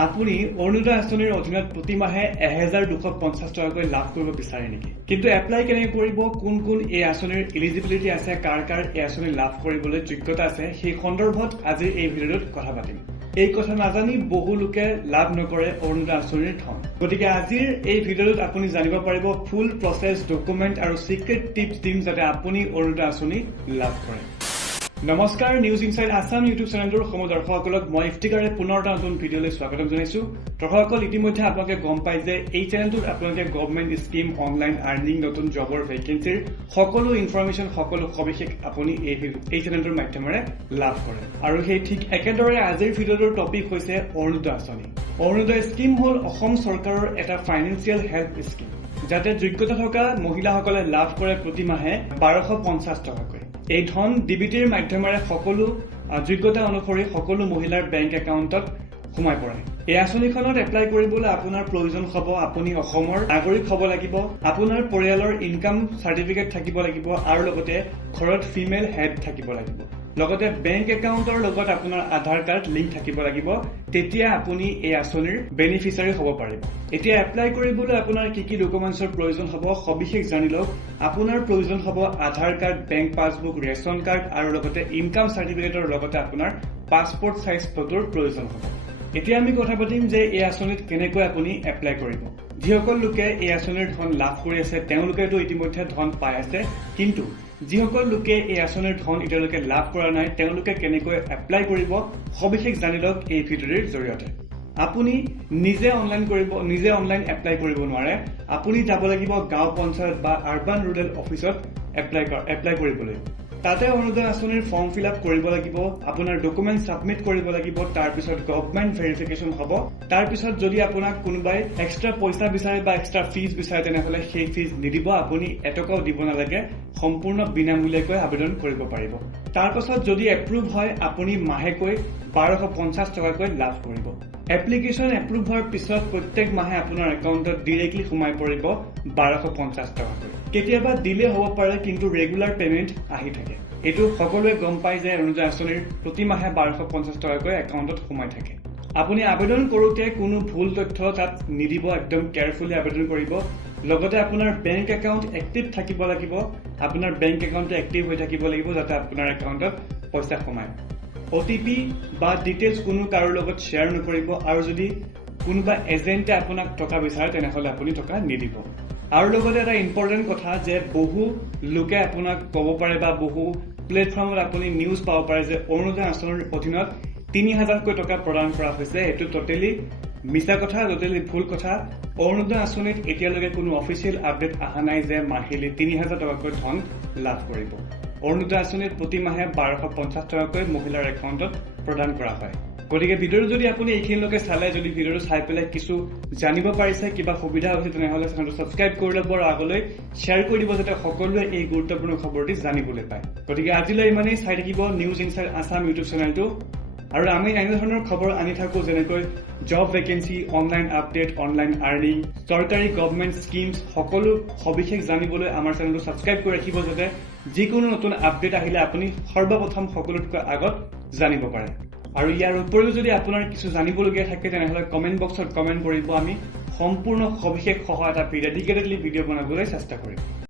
আপুনি অৰুণোদয় আঁচনিৰ অধীনত প্ৰতি মাহে 1250 টকাকৈ লাভ কৰিব বিচাৰে নেকি? কিন্তু এপ্লাই কেনেকৈ কৰিব, কোন কোন এই আঁচনিৰ এলিজিবিলিটি আছে, কাৰ এই আঁচনি লাভ কৰিবলৈ যোগ্যতা আছে, সেই সন্দৰ্ভত আজিৰ এই ভিডিঅ'টোত কথা পাতিম। এই কথা নাজানি বহু লোকে লাভ নকৰে অৰুণোদয় আঁচনিৰ ধন। গতিকে আজিৰ এই ভিডিঅ'টোত আপুনি জানিব পাৰিব ফুল প্ৰচেছ, ডকুমেণ্ট আৰু চিক্ৰেট টিপছ দিম যাতে আপুনি অৰুণোদয় আঁচনি লাভ কৰে। নমস্কাৰ, নিউজ ইনচাইড আছাম ইউটিউব চেনেলটোৰ সমূহ দৰ্শকসকলক মই ইফতিকাৰে পুনৰ এটা নতুন ভিডিঅ'লৈ স্বাগতম জনাইছো। দৰ্শকসকল, ইতিমধ্যে আপোনালোকে গম পায় যে এই চেনেলটোত আপোনালোকে গভৰ্ণমেণ্ট স্কিম, অনলাইন আৰ্নিং, নতুন জবৰ ভেকেঞ্চিৰ সকলো ইনফৰমেশ্যন, সকলো সবিশেষ আপুনি এই চেনেলটোৰ মাধ্যমেৰে লাভ কৰে। আৰু সেই ঠিক একেদৰে আজিৰ ভিডিঅ'টোৰ টপিক হৈছে অৰুণোদয় আঁচনি। অৰুণোদয় স্কিম হ'ল অসম চৰকাৰৰ এটা ফাইনেন্সিয়েল হেল্প স্কিম, যাতে যোগ্যতা থকা মহিলাসকলে লাভ কৰে প্ৰতি মাহে 1250 টকাকৈ। এই ধন ডিবিটিৰ মাধ্যমেৰে সকলো যোগ্যতা অনুসৰি সকলো মহিলাৰ বেংক একাউণ্টত সোমাই পৰে। এই আঁচনিখনত এপ্লাই কৰিবলৈ আপোনাৰ প্ৰয়োজন হ'ব আপুনি অসমৰ নাগৰিক হ'ব লাগিব, আপোনাৰ পৰিয়ালৰ ইনকাম চাৰ্টিফিকেট থাকিব লাগিব আৰু লগতে ঘৰত ফিমেল হেড থাকিব লাগিব। লগতে বেংক একাউণ্টৰ লগত আপোনাৰ আধাৰ কাৰ্ড লিংক থাকিব লাগিব। তেতিয়া আপুনি এই আঁচনিৰ বেনিফিচিয়াৰী হ'ব পাৰিব। এতিয়া এপ্লাই কৰিবলৈ আপোনাৰ কি কি ডকুমেণ্টছৰ প্ৰয়োজন হ'ব সবিশেষ জানি লওক। আপোনাৰ প্ৰয়োজন হ'ব Aadhaar card, bank passbook, ration card আৰু লগতে ইনকাম চাৰ্টিফিকেটৰ লগতে আপোনাৰ পাছপৰ্ট চাইজ ফটোৰ প্ৰয়োজন হ'ব। এতিয়া আমি কথা পাতিম যে এই আঁচনিত কেনেকৈ আপুনি এপ্লাই কৰিব। যিসকল লোকে এই আঁচনিৰ ধন লাভ কৰি আছে তেওঁলোকেতো ইতিমধ্যে ধন পাই আছে, কিন্তু যিসকল লোকে এই আঁচনিৰ ধন এতিয়ালৈকে লাভ কৰা নাই তেওঁলোকে কেনেকৈ এপ্লাই কৰিব সবিশেষ জানি লওক এই ভিডিঅ'ৰ জৰিয়তে। আপুনি নিজে অনলাইন এপ্লাই কৰিব নোৱাৰে। আপুনি যাব লাগিব গাঁও পঞ্চায়ত বা আৰবান ৰুৰেল অফিচত এপ্লাই কৰিবলৈ। তাতে অৰুণোদয় আঁচনিৰ ফৰ্ম ফিল আপ কৰিব লাগিব, আপোনাৰ ডকুমেণ্ট ছাবমিট কৰিব লাগিব, তাৰপিছত গভৰ্ণমেণ্ট ভেৰিফিকেশ্যন হ'ব। তাৰপিছত যদি আপোনাক কোনোবাই এক্সট্ৰা পইচা বিচাৰে বা এক্সট্ৰা ফিজ বিচাৰে তেনেহ'লে সেই ফিজ নিদিব, আপুনি এটকাও দিব নালাগে, সম্পূৰ্ণ বিনামূলীয়াকৈ আবেদন কৰিব পাৰিব। তাৰপাছত যদি এপ্ৰুভ হয় আপুনি মাহেকৈ 1250 টকাকৈ লাভ কৰিব। এপ্লিকেশ্যন এপ্ৰুভ হোৱাৰ পিছত প্ৰত্যেক মাহে আপোনাৰ একাউণ্টত ডিৰেক্টলি সোমাই পৰিব 1250 টকাকৈ। কেতিয়াবা ডিলে হ'ব পাৰে, কিন্তু ৰেগুলাৰ পেমেণ্ট আহি থাকে। এইটো সকলোৱে গম পায় যে অৰুণোদয় আঁচনিৰ প্ৰতি মাহে 1250 টকাকৈ একাউণ্টত সোমাই থাকে। আপুনি আবেদন কৰোঁতে কোনো ভুল তথ্য তাত নিদিব, একদম কেয়াৰফুলি আবেদন কৰিব। লগতে আপোনাৰ বেংক একাউণ্ট এক্টিভ থাকিব লাগিব, আপোনাৰ বেংক একাউণ্টটো এক্টিভ হৈ থাকিব লাগিব যাতে আপোনাৰ একাউণ্টত পইচা সোমায়। OTP বা ডিটেইলছ কোনো কাৰোৰ লগত শ্বেয়াৰ নকৰিব, আৰু যদি কোনোবা এজেণ্টে আপোনাক টকা বিচাৰে তেনেহ'লে আপুনি টকা নিদিব। আৰু লগতে এটা ইম্পৰ্টেণ্ট কথা যে বহু লোকে আপোনাক ক'ব পাৰে বা বহু প্লেটফৰ্মত আপুনি নিউজ পাব পাৰে যে অৰুণোদয় আঁচনিৰ অধীনত 3000কৈ টকা প্ৰদান কৰা হৈছে। এইটো টোটেলি মিছা কথা, টোটেলি ভুল কথা। অৰুণোদয় আঁচনিত এতিয়ালৈকে কোনো অফিচিয়েল আপডেট অহা নাই যে মাহিলী 3000 টকাকৈ ধন লাভ কৰিব। অৰুণোদয় আঁচনিত প্ৰতি মাহে 1250 টকাকৈ মহিলাৰ একাউণ্টত প্ৰদান কৰা হয়। গতিকে ভিডিঅ'টো যদি আপুনি এইখিনিলৈকে চালে, যদি ভিডিঅ'টো চাই পেলাই কিছু জানিব পাৰিছে, কিবা সুবিধা হৈছে, তেনেহ'লে চেনেলটো ছাবস্ক্ৰাইব কৰি ল'ব আৰু আগলৈ শ্বেয়াৰ কৰি দিব যাতে সকলোৱে এই গুৰুত্বপূৰ্ণ খবৰটি জানিবলৈ পায়। গতিকে আজিলৈ ইমানেই। চাই থাকিব নিউজ ইনচাইড আছাম ইউটিউব চেনেলটো। আৰু আমি এনে ধৰণৰ খবৰ আনি থাকো, যেনেকৈ job vacancy, online update, online earning, চৰকাৰী গভৰ্ণমেণ্ট স্কিমছ, সকলো সবিশেষ জানিবলৈ আমাৰ চেনেলটো ছাবস্ক্ৰাইব কৰি ৰাখিব যাতে যিকোনো নতুন আপডেট আহিলে আপুনি সৰ্বপ্ৰথম সকলোতকৈ আগত জানিব পাৰে। আৰু ইয়াৰ উপৰিও যদি আপোনাৰ কিছু জানিবলগীয়া থাকে তেনেহ'লে কমেণ্ট বক্সত কমেণ্ট কৰিব। আমি সম্পূৰ্ণ সবিশেষ সহ এটা ডেডিকেটেডলি ভিডিঅ' বনাবলৈ চেষ্টা কৰিম।